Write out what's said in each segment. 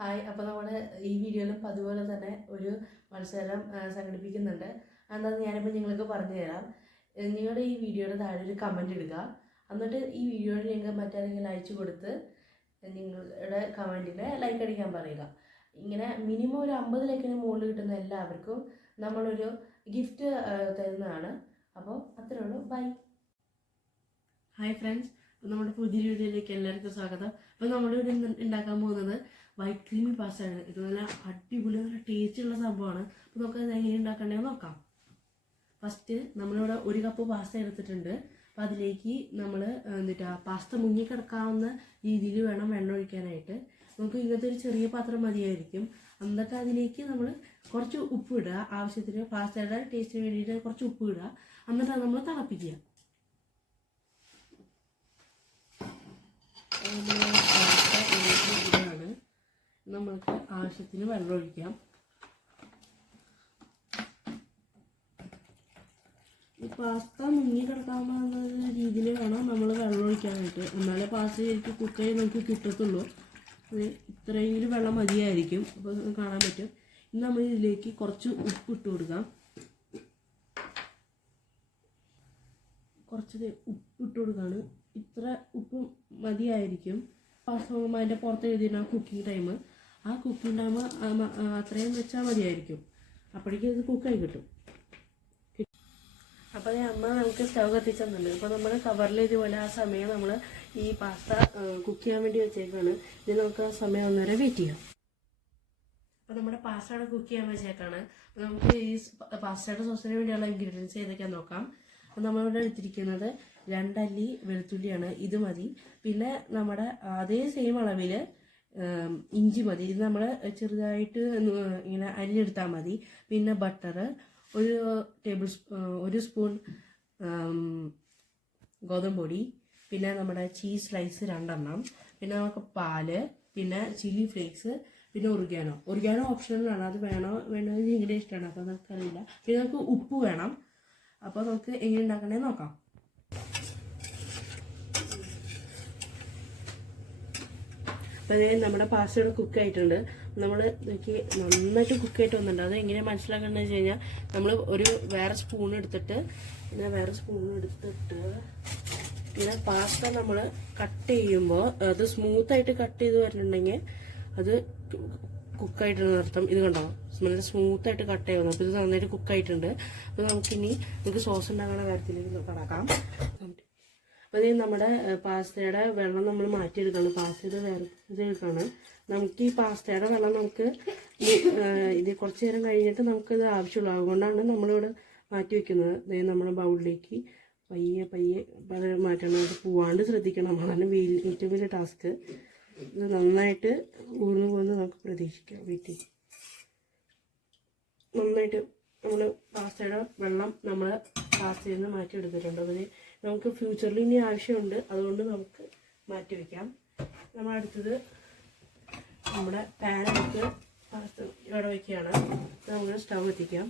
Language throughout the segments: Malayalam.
ഹായ്. അപ്പോൾ നമ്മൾ ഈ വീഡിയോയിലും അതുപോലെ തന്നെ ഒരു മത്സരം സംഘടിപ്പിക്കുന്നുണ്ട്. എന്താണെന്ന് ഞാനിപ്പോൾ നിങ്ങൾക്ക് പറഞ്ഞു തരാം. നിങ്ങളുടെ ഈ വീഡിയോയുടെ താഴെ ഒരു കമൻറ്റ് ഇടുക. എന്നിട്ട് ഈ വീഡിയോയിൽ നിങ്ങൾ മറ്റാരെങ്കിലും അയച്ചു കൊടുത്ത് നിങ്ങളുടെ കമൻറ്റിന് ലൈക്ക് അടിക്കാൻ പറയുക. ഇങ്ങനെ മിനിമം ഒരു 50 ലൈക്കിന് മുകളിൽ കിട്ടുന്ന എല്ലാവർക്കും നമ്മളൊരു ഗിഫ്റ്റ് തരുന്നതാണ്. അപ്പോൾ അത്രേ ഉള്ളൂ. ബൈ. ഹായ് ഫ്രണ്ട്സ്, നമ്മുടെ പുതിയ വീഡിയോയിലേക്ക് എല്ലാവർക്കും സ്വാഗതം. അപ്പോൾ നമ്മളിവിടെ ഉണ്ടാക്കാൻ പോകുന്നത് വൈറ്റ് ക്രീമി പാസ്തയാണ്. ഇത് നല്ല അടിപൊളി നല്ല ടേസ്റ്റുള്ള സംഭവമാണ്. അപ്പോൾ നമുക്ക് എങ്ങനെ ഉണ്ടാക്കേണ്ടതെന്ന് നോക്കാം. ഫസ്റ്റ് നമ്മളിവിടെ 1 കപ്പ് പാസ്ത എടുത്തിട്ടുണ്ട്. അപ്പോൾ അതിലേക്ക് നമ്മൾ പാസ്ത മുങ്ങിക്കിടക്കാവുന്ന രീതിയിൽ വേണം വെള്ളം ഒഴിക്കാനായിട്ട്. നമുക്ക് ഇങ്ങനത്തെ ഒരു ചെറിയ പാത്രം മതിയായിരിക്കും. എന്നിട്ട് അതിലേക്ക് നമ്മൾ കുറച്ച് ഉപ്പ് ഇടുക, ആവശ്യത്തിന് പാസ്തയുടെ ടേസ്റ്റിന് വേണ്ടിയിട്ട് കുറച്ച് ഉപ്പ് ഇടുക. എന്നിട്ട് നമ്മൾ തിളപ്പിക്കുക. ഇതാണ് നമ്മൾക്ക് ആവശ്യത്തിന് വെള്ളം ഒഴിക്കാം. ഈ പാസ്ത മുങ്ങി കിടക്കാവുന്ന രീതിയിൽ വേണം നമ്മൾ വെള്ളം ഒഴിക്കാനായിട്ട്. എന്നാലേ പാസ്ത ശരിക്കും കുക്ക് ചെയ്ത് നമുക്ക് കിട്ടത്തുള്ളൂ. ഇത്രയെങ്കിലും വെള്ളം മതിയായിരിക്കും. അപ്പോൾ കാണാൻ പറ്റും. ഇനി നമ്മൾ ഇതിലേക്ക് കുറച്ച് ഉപ്പ് ഇട്ട് കൊടുക്കാം. കുറച്ച് ഉപ്പ് ഇട്ട് കൊടുക്കുകയാണ്. ഇത്ര ഉപ്പ് മതിയായിരിക്കും. പാസ്ത അതിൻ്റെ പുറത്ത് എഴുതിയിട്ട് കുക്കിംഗ് ടൈം, ആ കുക്കിംഗ് ടൈം അത്രയും വെച്ചാൽ മതിയായിരിക്കും. അപ്പോഴേക്കും ഇത് കുക്കായി കിട്ടും. അപ്പോൾ അമ്മ നമുക്ക് സ്റ്റവ് കത്തിച്ചെന്നുണ്ട്. അപ്പോൾ നമ്മൾ കവറിൽ ഇതുപോലെ ആ സമയം നമ്മൾ ഈ പാസ്ത കുക്ക് ചെയ്യാൻ വേണ്ടി വെച്ചേക്കാണ്. ഇത് നമുക്ക് ആ സമയം ഒന്നേരെ വെയിറ്റ് ചെയ്യാം. അപ്പോൾ നമ്മുടെ പാസ്ത അവിടെ കുക്ക് ചെയ്യാൻ വെച്ചേക്കാണ്. അപ്പോൾ നമുക്ക് ഈ പാസ്തയുടെ സോസിന് വേണ്ടിയുള്ള ഇൻഗ്രീഡിയൻസ് ഏതൊക്കെയാണെന്ന് നോക്കാം. അപ്പോൾ നമ്മളിവിടെ എടുത്തിരിക്കുന്നത് 2 അല്ലി വെളുത്തുള്ളിയാണ്. ഇത് മതി. പിന്നെ നമ്മുടെ അതേ സെയിം അളവിൽ ഇഞ്ചി മതി. ഇത് നമ്മൾ ചെറുതായിട്ട് ഇങ്ങനെ അരിഞ്ഞെടുത്താൽ മതി. പിന്നെ ബട്ടർ, 1 സ്പൂൺ ഗോതമ്പ് പൊടി, പിന്നെ നമ്മുടെ ചീസ് സ്ലൈസ് 2 എണ്ണം, പിന്നെ നമുക്ക് പാല്, പിന്നെ ചില്ലി ഫ്ലേക്സ്, പിന്നെ ഒറിഗാനോ ഓപ്ഷണലാണ്. അത് വേണമെന്ന് നിങ്ങളുടെ ഇഷ്ടമാണ്. അപ്പോൾ നമുക്കറിയില്ല. പിന്നെ നമുക്ക് ഉപ്പ് വേണം. അപ്പോൾ നമുക്ക് എങ്ങനെ ഉണ്ടാക്കണേ നോക്കാം. അപ്പോൾ നമ്മുടെ പാസ്ത ഇവിടെ കുക്കായിട്ടുണ്ട്. നമ്മൾ നന്നായിട്ട് കുക്കായിട്ട് വന്നിട്ടുണ്ട്. അത് എങ്ങനെ മനസ്സിലാക്കേണ്ടതെന്ന് വെച്ച് കഴിഞ്ഞാൽ നമ്മൾ വേറെ സ്പൂൺ എടുത്തിട്ട് ഇങ്ങനെ പാസ്ത നമ്മൾ കട്ട് ചെയ്യുമ്പോൾ അത് സ്മൂത്തായിട്ട് കട്ട് ചെയ്ത് വരുന്നുണ്ടെങ്കിൽ അത് കുക്കായിട്ടെന്ന് അർത്ഥം. ഇത് കണ്ടോ, നല്ല സ്മൂത്തായിട്ട് കട്ട് ചെയ്യുന്നു. അപ്പോൾ ഇത് നന്നായിട്ട് കുക്കായിട്ടുണ്ട്. അപ്പോൾ നമുക്ക് സോസ് ഉണ്ടാക്കുന്ന കാര്യത്തിലേക്ക് കടക്കാം. അപ്പോൾ ഇത് നമ്മുടെ പാസ്തയുടെ വെള്ളം നമ്മൾ മാറ്റിയെടുക്കണം. പാസ്തയുടെ വേറെ ഇതെടുക്കുകയാണ്. നമുക്ക് ഈ പാസ്തയുടെ വെള്ളം നമുക്ക് ഇത് കുറച്ച് നേരം കഴിഞ്ഞിട്ട് നമുക്കിത് ആവശ്യമുള്ളൂ. അതുകൊണ്ടാണ് നമ്മളിവിടെ മാറ്റി വയ്ക്കുന്നത്. അതായത് നമ്മുടെ ബൗളിലേക്ക് പയ്യെ മാറ്റണം. അത് പോവാണ്ട് ശ്രദ്ധിക്കണം. അതാണ് ഏറ്റവും വലിയ ടാസ്ക്. ഇത് നന്നായിട്ട് ഊർന്നു പോകുന്നത് നമുക്ക് പ്രതീക്ഷിക്കാം. വീട്ടിൽ നന്നായിട്ട് നമ്മൾ പാസ്തയുടെ വെള്ളം നമ്മൾ പാസ്തയിൽ നിന്ന് മാറ്റിയെടുത്തിട്ടുണ്ട്. അതിന് നമുക്ക് ഫ്യൂച്ചറിൽ ഇനി ആവശ്യമുണ്ട്. അതുകൊണ്ട് നമുക്ക് മാറ്റി വയ്ക്കാം. നമ്മൾ അടുത്തത് നമ്മുടെ പാനെടുത്ത് പാസ്ത ഇവിടെ വയ്ക്കുകയാണ്. നമുക്ക് സ്റ്റവ് എത്തിക്കാം.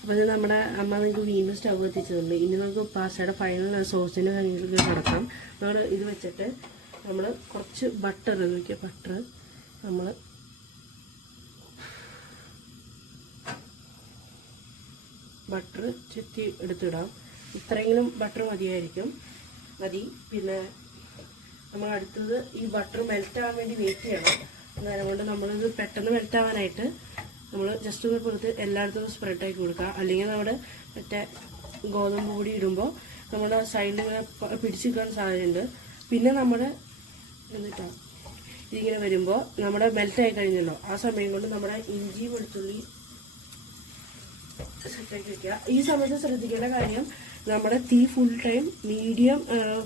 അപ്പോൾ ഇത് നമ്മുടെ അമ്മ നമുക്ക് വീണ്ടും സ്റ്റവ് എത്തിച്ചതുണ്ട്. ഇനി നമുക്ക് പാസ്തയുടെ ഫൈനൽ സോസിന് കഴിഞ്ഞിട്ട് കിടക്കാം. നമ്മൾ ഇത് വെച്ചിട്ട് നമ്മൾ കുറച്ച് ബട്ടർ നമ്മൾ ചുറ്റി എടുത്തിടാം. ഇത്രയെങ്കിലും ബട്ടർ മതി. പിന്നെ നമ്മൾ അടുത്തത് ഈ ബട്ടർ മെൽറ്റ് ആവാൻ വേണ്ടി വെയിറ്റ് ചെയ്യണം. അന്നേരം കൊണ്ട് നമ്മളിത് പെട്ടെന്ന് മെൽറ്റ് ആവാനായിട്ട് നമ്മൾ ജസ്റ്റ് ഒന്ന് പുറത്ത് എല്ലായിടത്തും സ്പ്രെഡാക്കി കൊടുക്കുക. അല്ലെങ്കിൽ നമ്മുടെ മറ്റേ ഗോതമ്പ് പൊടി ഇടുമ്പോൾ നമ്മുടെ സൈഡിൽ ഇങ്ങനെ പിടിച്ച് നിൽക്കാൻ സാധ്യതയുണ്ട്. പിന്നെ ഇതിങ്ങനെ വരുമ്പോൾ നമ്മുടെ മെൽറ്റായി കഴിഞ്ഞല്ലോ. ആ സമയം കൊണ്ട് നമ്മുടെ ഇഞ്ചി വെളുത്തുള്ളി സെറ്റാക്കി വയ്ക്കുക. ഈ സമയത്ത് ശ്രദ്ധിക്കേണ്ട കാര്യം, നമ്മുടെ തീ ഫുൾ ടൈം മീഡിയം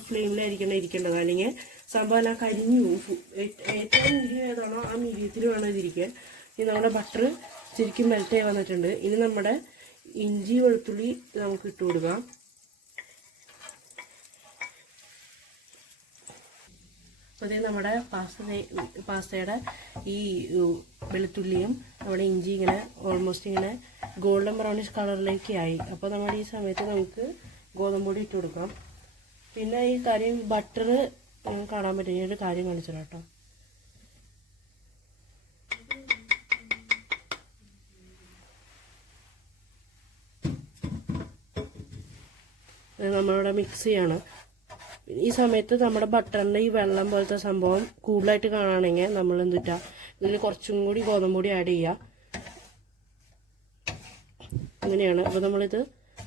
ഫ്ലെയിമിലായിരിക്കണം ഇരിക്കേണ്ടത്. അല്ലെങ്കിൽ സംഭവം എല്ലാം കരിഞ്ഞു പോകും. ഏറ്റവും മീഡിയം ഏതാണോ ആ മീഡിയത്തിൽ വേണം ഇതിരിക്കാൻ. ഇനി നമ്മുടെ ബട്ടർ ശരിക്കും മെൽറ്റായി വന്നിട്ടുണ്ട്. ഇനി നമ്മുടെ ഇഞ്ചി വെളുത്തുള്ളി നമുക്ക് ഇട്ട് കൊടുക്കാം. അപ്പോൾ ഇത് നമ്മുടെ പാസ്തയുടെ ഈ വെളുത്തുള്ളിയും നമ്മുടെ ഇഞ്ചി ഇങ്ങനെ ഓൾമോസ്റ്റ് ഇങ്ങനെ ഗോൾഡൻ ബ്രൗണിഷ് കളറിലേക്ക് ആയി. അപ്പോൾ നമ്മുടെ ഈ സമയത്ത് നമുക്ക് ഗോതമ്പ് പൊടി ഇട്ട് കൊടുക്കാം. പിന്നെ ഈ കാര്യം ബട്ടർ കാണാൻ പറ്റും. ഒരു കാര്യം കാണിച്ചു കേട്ടോ. നമ്മളിവിടെ മിക്സ് ചെയ്യണം. ഈ സമയത്ത് നമ്മുടെ ബട്ടറിൻ്റെ ഈ വെള്ളം പോലത്തെ സംഭവം കൂടുതലായിട്ട് കാണുകയാണെങ്കിൽ നമ്മൾ എന്തിട്ടാ ഇതിൽ കുറച്ചും കൂടി ഗോതമ്പ് പൊടി ആഡ് ചെയ്യുക. അങ്ങനെയാണ്. അപ്പോൾ നമ്മളിത്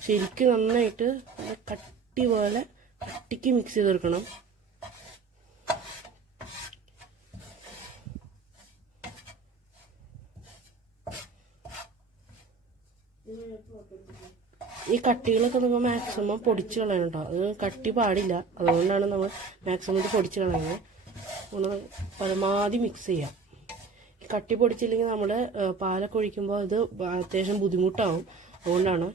ശരിക്കും നന്നായിട്ട് കട്ടി പോലെ കട്ടിക്ക് മിക്സ് ചെയ്തെടുക്കണം. ഈ കട്ടികളൊക്കെ നമ്മൾ മാക്സിമം പൊടിച്ച് കളയണം കേട്ടോ. അത് കട്ടി പാടില്ല, അതുകൊണ്ടാണ് നമ്മൾ മാക്സിമം ഇത് പൊടിച്ച് കളയുന്നത്. നമ്മൾ പരമാവധി മിക്സ് ചെയ്യാം. ഈ കട്ടി പൊടിച്ചില്ലെങ്കിൽ നമ്മൾ പാലൊക്കെ ഒഴിക്കുമ്പോൾ ഇത് അത്യാവശ്യം ബുദ്ധിമുട്ടാവും, അതുകൊണ്ടാണ്.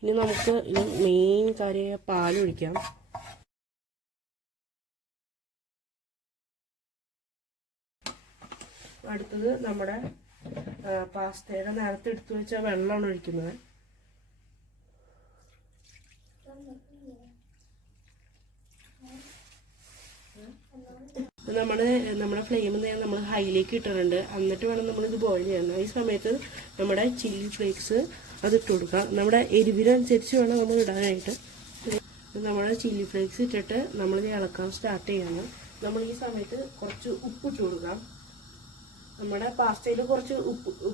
ഇനി നമുക്ക് ഇത് മെയിൻ കാര്യമായ പാലൊഴിക്കാം. അടുത്തത് നമ്മുടെ പാസ്തയുടെ നേരത്തെ എടുത്തു വെച്ച വെള്ളമാണ് ഒഴിക്കുന്നത്. നമ്മുടെ ഫ്ലെയിം നമ്മൾ ഹൈയിലേക്ക് ഇട്ടിട്ടുണ്ട്. എന്നിട്ട് വേണം നമ്മളിത് ബോയിൽ ചെയ്യാൻ. ഈ സമയത്ത് നമ്മുടെ ചില്ലി ഫ്ലേക്സ് അത് ഇട്ട് കൊടുക്കാം. നമ്മുടെ എരിവിനനുസരിച്ച് വേണം നമ്മൾ ഇടാനായിട്ട്. നമ്മുടെ ചില്ലി ഫ്ലേക്സ് ഇട്ടിട്ട് നമ്മളിത് ഇളക്കാൻ സ്റ്റാർട്ട് ചെയ്യണം. നമ്മൾ ഈ സമയത്ത് കുറച്ച് ഉപ്പിട്ട് കൊടുക്കാം. നമ്മുടെ പാസ്തയിൽ കുറച്ച്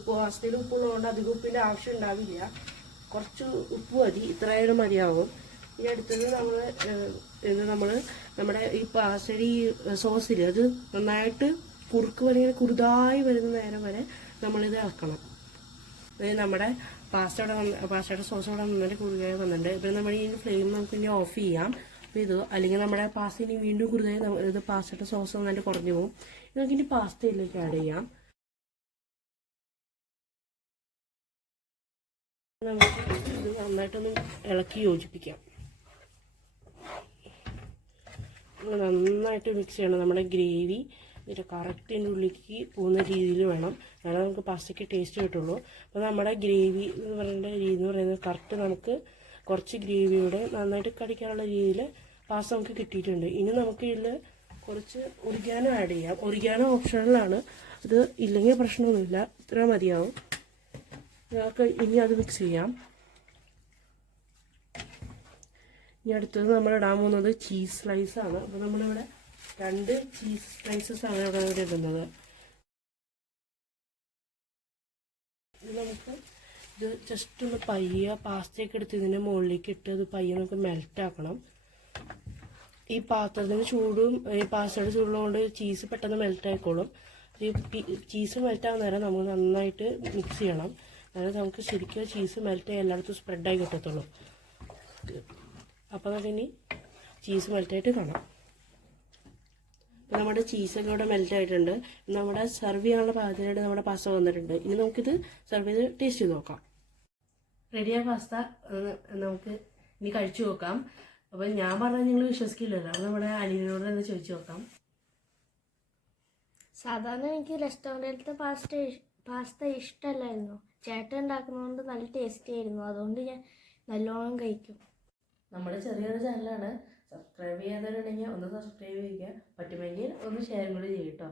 പാസ്തയിൽ ഉപ്പുള്ളതുകൊണ്ട് അധികം ഉപ്പിൻ്റെ ആവശ്യം ഉണ്ടാവില്ല. കുറച്ച് ഉപ്പ് മതി, ഇത്രയും മതിയാവും. ഇനി അടുത്തത് നമ്മൾ നമ്മുടെ ഈ പാസ്തയുടെ ഈ സോസിൽ അത് നന്നായിട്ട് കുറുതായി വരുന്ന നേരം വരെ നമ്മളിത് ഇളക്കണം. അതായത് നമ്മുടെ പാസ്തയുടെ സോസ് ഇവിടെ നന്നായിട്ട് കുറുകായി വന്നിട്ടുണ്ട്. ഇപ്പം നമ്മൾ ഈ ഫ്ലെയിം നമുക്ക് ഇനി ഓഫ് ചെയ്യാം. അപ്പോൾ ഇത് അല്ലെങ്കിൽ നമ്മുടെ പാസ്ത ഇനി വീണ്ടും കുറുകായി ഇത് പാസ്തയുടെ സോസ് നന്നായിട്ട് കുറഞ്ഞു പോകും. നമുക്ക് ഇനി പാസ്തയിലേക്ക് ആഡ് ചെയ്യാം. നമുക്ക് ഇത് നന്നായിട്ടൊന്ന് ഇളക്കി യോജിപ്പിക്കാം. നന്നായിട്ട് മിക്സ് ചെയ്യണം. നമ്മുടെ ഗ്രേവി ഇതിൻ്റെ കറക്റ്റിൻ്റെ ഉള്ളിലേക്ക് പോകുന്ന രീതിയിൽ വേണം, എന്നാലും നമുക്ക് പാസ്തയ്ക്ക് ടേസ്റ്റ് കിട്ടുള്ളൂ. അപ്പോൾ നമ്മുടെ ഗ്രേവി എന്ന് പറയുന്നത് കറക്റ്റ് നമുക്ക് കുറച്ച് ഗ്രേവിയുടെ നന്നായിട്ട് കടിക്കാനുള്ള രീതിയിൽ പാസ്ത നമുക്ക് കിട്ടിയിട്ടുണ്ട്. ഇനി നമുക്ക് ഇതിൽ കുറച്ച് ഒറിഗാനോ ആഡ് ചെയ്യാം. ഒറിഗാനോ ഓപ്ഷണലാണ്, ഇത് ഇല്ലെങ്കിൽ പ്രശ്നമൊന്നുമില്ല, ഇത്ര മതിയാവും. നമുക്ക് ഇനി അത് മിക്സ് ചെയ്യാം. ഇനി അടുത്തത് നമ്മൾ ഇടാൻ പോകുന്നത് ചീസ് സ്ലൈസാണ്. അപ്പോൾ നമ്മളിവിടെ 2 ചീസ് സ്ലൈസസ് ആണ് ഇവിടെ ഇടുന്നത്. നമുക്ക് ഇത് ജസ്റ്റ് ഒന്ന് പയ്യെ പാസ്തയൊക്കെ എടുത്ത് ഇതിൻ്റെ മുകളിലേക്ക് ഇട്ട് ഇത് പയ്യെ നമുക്ക് മെൽറ്റാക്കണം. ഈ പാത്രത്തിന് ചൂടും ഈ പാസ്തയുടെ ചൂടുള്ളതുകൊണ്ട് ചീസ് പെട്ടെന്ന് മെൽറ്റായിക്കോളും. ഈ ചീസ് മെൽറ്റാകുന്ന നേരം നമ്മൾ നന്നായിട്ട് മിക്സ് ചെയ്യണം. അതായത് നമുക്ക് ശരിക്കും ചീസ് മെൽറ്റായി എല്ലായിടത്തും സ്പ്രെഡായി കിട്ടത്തുള്ളൂ. അപ്പോൾ നമുക്കിനി ചീസ് മെൽറ്റായിട്ട് കാണാം. അപ്പോൾ നമ്മുടെ ചീസൊക്കെ ഇവിടെ മെൽറ്റായിട്ടുണ്ട്. നമ്മുടെ സെർവ് ചെയ്യാനുള്ള പാകത്തിനായിട്ട് നമ്മുടെ പാസ്ത വന്നിട്ടുണ്ട്. ഇനി നമുക്കിത് സെർവ് ചെയ്ത് ടേസ്റ്റ് ചെയ്ത് നോക്കാം. റെഡിയായ പാസ്ത നമുക്ക് ഇനി കഴിച്ചു നോക്കാം. അപ്പോൾ ഞാൻ പറഞ്ഞാൽ നിങ്ങൾ വിശ്വസിക്കില്ലല്ലോ, അപ്പോൾ നമ്മുടെ അനിയനോട് തന്നെ ചോദിച്ചു നോക്കാം. സാധാരണ എനിക്ക് റെസ്റ്റോറൻറ്റിലത്തെ പാസ്ത ഇഷ്ടമല്ലായിരുന്നു. ചേട്ടൻ ഉണ്ടാക്കുന്നതുകൊണ്ട് നല്ല ടേസ്റ്റി ആയിരുന്നു, അതുകൊണ്ട് ഞാൻ നല്ലോണം കഴിക്കും. നമ്മുടെ ചെറിയൊരു ചാനലാണ്. സബ്സ്ക്രൈബ് ചെയ്യാത്തവരുണ്ടെങ്കിൽ ഒന്ന് സബ്സ്ക്രൈബ് ചെയ്യുക, പറ്റുമെങ്കിൽ ഒന്ന് ഷെയർ കൂടി ചെയ്യട്ടോ.